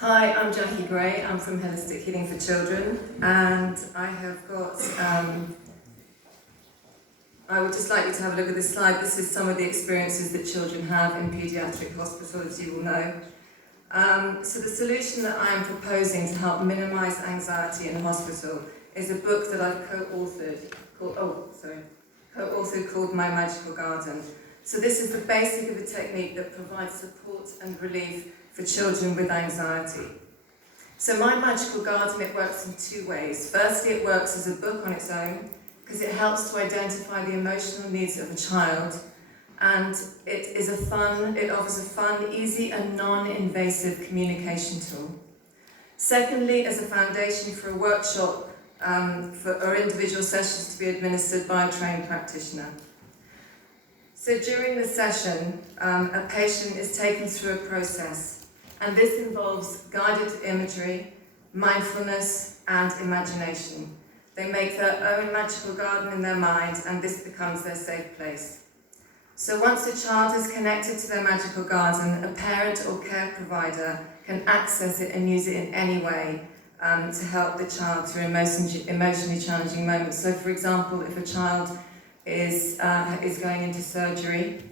Hi, I'm Jackie Gray. I'm from Holistic Healing for Children, and I have got, I would just like you to have a look at this slide. This is some of the experiences that children have in paediatric hospital, as you will know. So the solution that I am proposing to help minimise anxiety in hospital is a book that I've co-authored called My Magical Garden. So this is the basic of a technique that provides support and relief for children with anxiety. So My Magical Garden, it works in two ways. Firstly, it works as a book on its own, because it helps to identify the emotional needs of a child, and it offers a fun, easy and non-invasive communication tool. Secondly, as a foundation for a workshop or individual sessions to be administered by a trained practitioner. So during the session, a patient is taken through a process, and this involves guided imagery, mindfulness and imagination. They make their own magical garden in their mind, and this becomes their safe place. So once a child is connected to their magical garden, a parent or care provider can access it and use it in any way to help the child through emotionally challenging moments. So for example, if a child is going into surgery,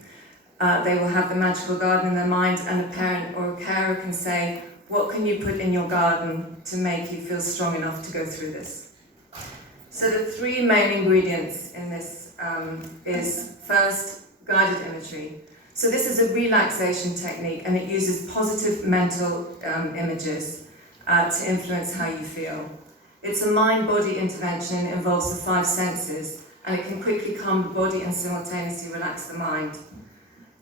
they will have the magical garden in their mind, and a parent or a carer can say, what can you put in your garden to make you feel strong enough to go through this? So the three main ingredients in this is first, guided imagery. So this is a relaxation technique, and it uses positive mental images to influence how you feel. It's a mind-body intervention, it involves the five senses, and it can quickly calm the body and simultaneously relax the mind.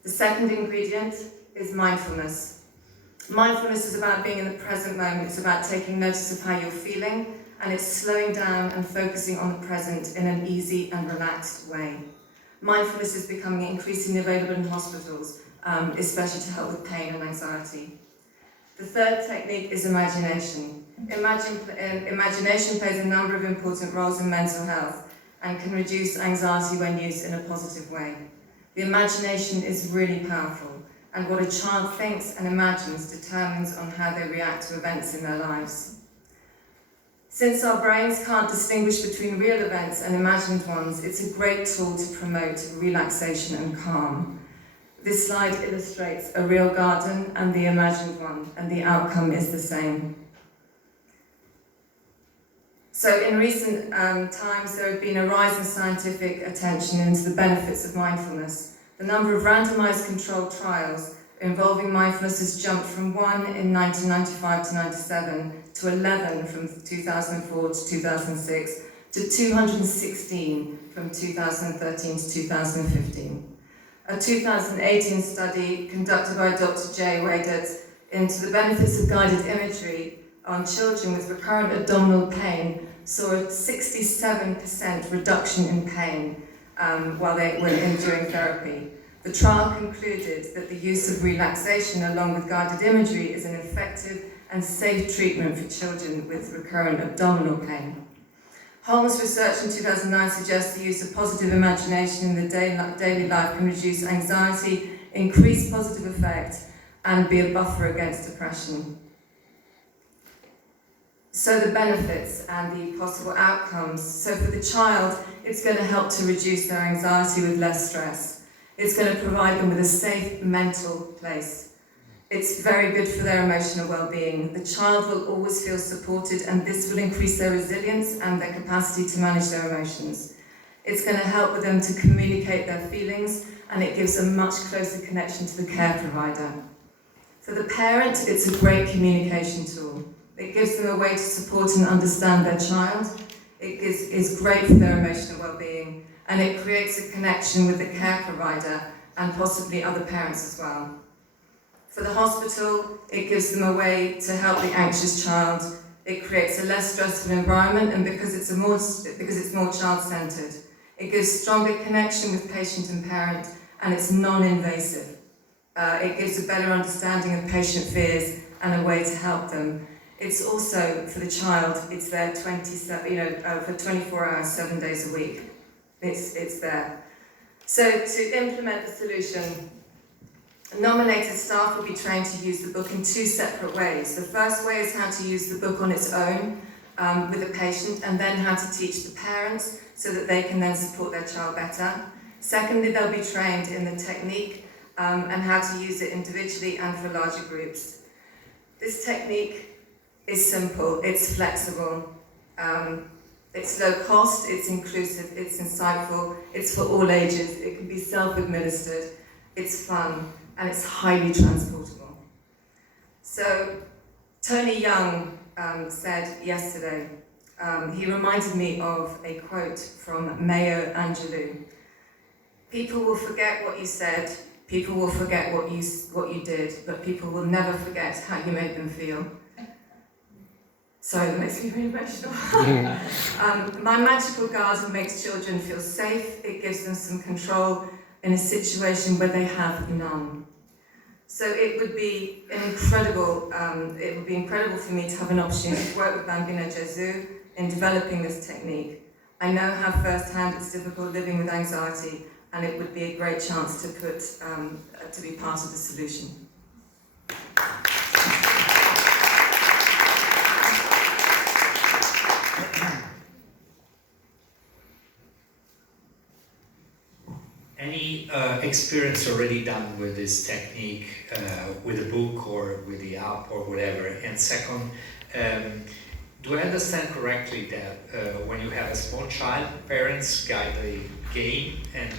The second ingredient is mindfulness. Mindfulness is about being in the present moment. It's about taking notice of how you're feeling, and it's slowing down and focusing on the present in an easy and relaxed way. Mindfulness is becoming increasingly available in hospitals, especially to help with pain and anxiety. The third technique is imagination. Imagination plays a number of important roles in mental health and can reduce anxiety when used in a positive way. The imagination is really powerful, and what a child thinks and imagines determines on how they react to events in their lives. Since our brains can't distinguish between real events and imagined ones, it's a great tool to promote relaxation and calm. This slide illustrates a real garden and the imagined one, and the outcome is the same. So in recent times, there has been a rise in scientific attention into the benefits of mindfulness. The number of randomized controlled trials involving mindfulness has jumped from 1 in 1995 to 97 to 11 from 2004 to 2006 to 216 from 2013 to 2015. A 2018 study conducted by Dr. Jay waded into the benefits of guided imagery on children with recurrent abdominal pain saw a 67% reduction in pain while they were during therapy. The trial concluded that the use of relaxation along with guided imagery is an effective and safe treatment for children with recurrent abdominal pain. Holmes' research in 2009 suggests the use of positive imagination in the daily life can reduce anxiety, increase positive effect, and be a buffer against depression. So the benefits and the possible outcomes. So for the child, it's going to help to reduce their anxiety with less stress. It's going to provide them with a safe mental place. It's very good for their emotional well-being. The child will always feel supported, and this will increase their resilience and their capacity to manage their emotions. It's going to help with them to communicate their feelings, and it gives a much closer connection to the care provider. For the parent, it's a great communication tool. It gives them a way to support and understand their child. It is great for their emotional well-being, and it creates a connection with the care provider and possibly other parents as well. For the hospital, it gives them a way to help the anxious child. It creates a less stressful environment, and because it's more child-centered, it gives stronger connection with patient and parent, and it's non-invasive. It gives a better understanding of patient fears and a way to help them. It's also, for the child, it's there for 24 hours, 7 days a week. It's there. So to implement the solution, Nominated staff will be trained to use the book in two separate ways. The first way is how to use the book on its own with a patient, and then how to teach the parents so that they can then support their child better. Secondly, they'll be trained in the technique and how to use it individually and for larger groups. This technique is simple, it's flexible, it's low cost, it's inclusive, it's insightful, it's for all ages, it can be self-administered, it's fun, and it's highly transportable. So, Tony Young said yesterday, he reminded me of a quote from Mayo Angelou. People will forget what you said, people will forget what you did, but people will never forget how you made them feel. Sorry, that makes me really emotional. My magical garden makes children feel safe, it gives them some control in a situation where they have none. So it would be incredible for me to have an opportunity to work with Bambino Gesu in developing this technique. I know how firsthand it's difficult living with anxiety, and it would be a great chance to be part of the solution. Any experience already done with this technique, with a book or with the app or whatever? And second, do I understand correctly that when you have a small child, parents guide the game and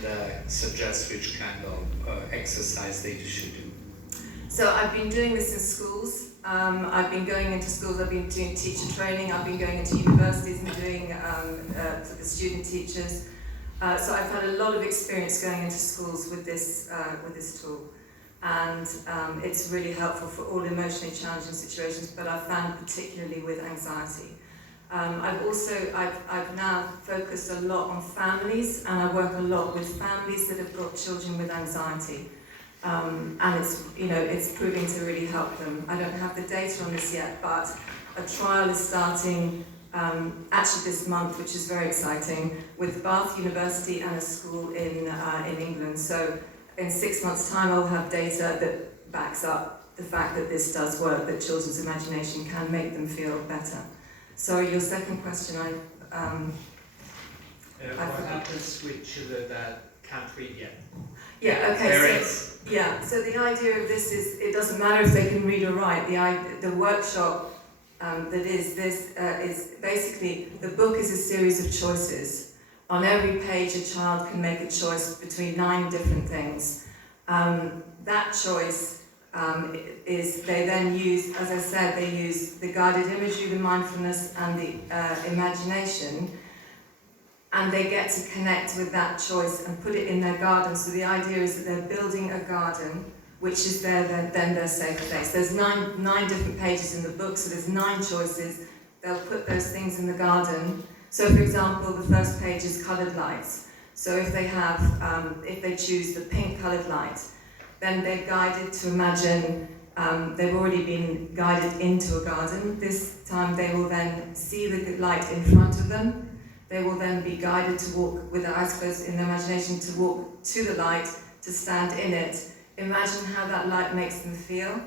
suggest which kind of exercise they should do? So I've been doing this in schools. I've been going into schools, I've been doing teacher training, I've been going into universities and doing for the student teachers. So I've had a lot of experience going into schools with this tool, and it's really helpful for all emotionally challenging situations, but I've found particularly with anxiety. I've now focused a lot on families, and I work a lot with families that have got children with anxiety, and it's proving to really help them. I don't have the data on this yet, but a trial is starting actually this month, which is very exciting, with Bath University and a school in England. So in 6 months' time, I'll have data that backs up the fact that this does work, that children's imagination can make them feel better. Sorry, your second question, what happens with children that can't read yet? Yeah, okay. Parents. So the idea of this is, it doesn't matter if they can read or write. The workshop that is this is basically, the book is a series of choices. On every page, a child can make a choice between 9 different things. That choice is, they then use, as I said, they use the guided imagery, the mindfulness, and the imagination, and they get to connect with that choice and put it in their garden. So the idea is that they're building a garden, which is then their safe place. There's nine different pages in the book, so there's 9 choices. They'll put those things in the garden. So for example, the first page is coloured lights. So if they choose the pink coloured light, then they're guided to imagine, they've already been guided into a garden. This time they will then see the light in front of them. They will then be guided to walk with their eyes closed in their imagination, to walk to the light, to stand in it. Imagine how that light makes them feel,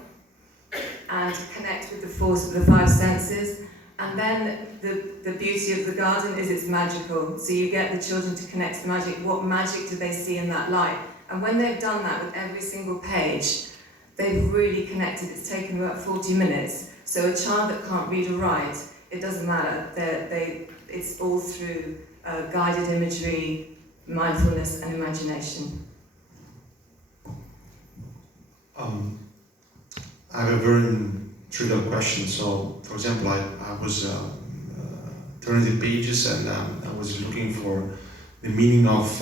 and connect with the force of the 5 senses. And then the beauty of the garden is it's magical. So you get the children to connect to the magic. What magic do they see in that light? And when they've done that with every single page, they've really connected. It's taken them about 40 minutes. So a child that can't read or write, it doesn't matter. It's all through guided imagery, mindfulness, and imagination. I have a very trivial question. So, for example, I was turning the pages and I was looking for the meaning of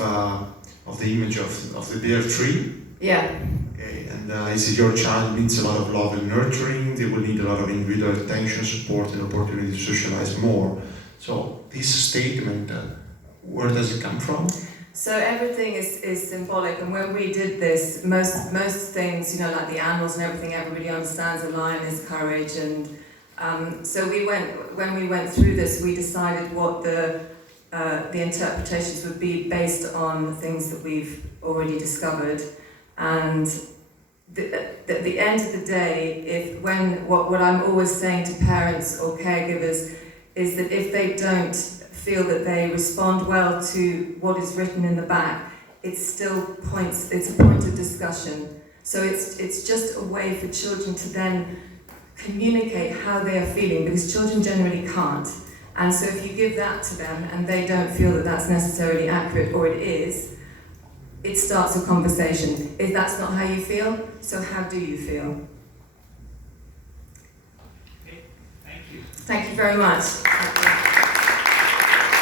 the image of the bear tree. Yeah. Okay, and is it your child needs a lot of love and nurturing? They will need a lot of individual attention, support, and opportunity to socialize more. So, this statement, where does it come from? So everything is symbolic, and when we did this, most things, like the animals and everything, everybody understands a lion is courage, and so when we went through this, we decided what the interpretations would be based on the things that we've already discovered, and at the end of the day, what I'm always saying to parents or caregivers is that if they don't feel that they respond well to what is written in the back, it's a point of discussion. So it's just a way for children to then communicate how they are feeling, because children generally can't. And so if you give that to them and they don't feel that that's necessarily accurate, or it is, it starts a conversation. If that's not how you feel, so how do you feel? Okay, thank you. Thank you very much.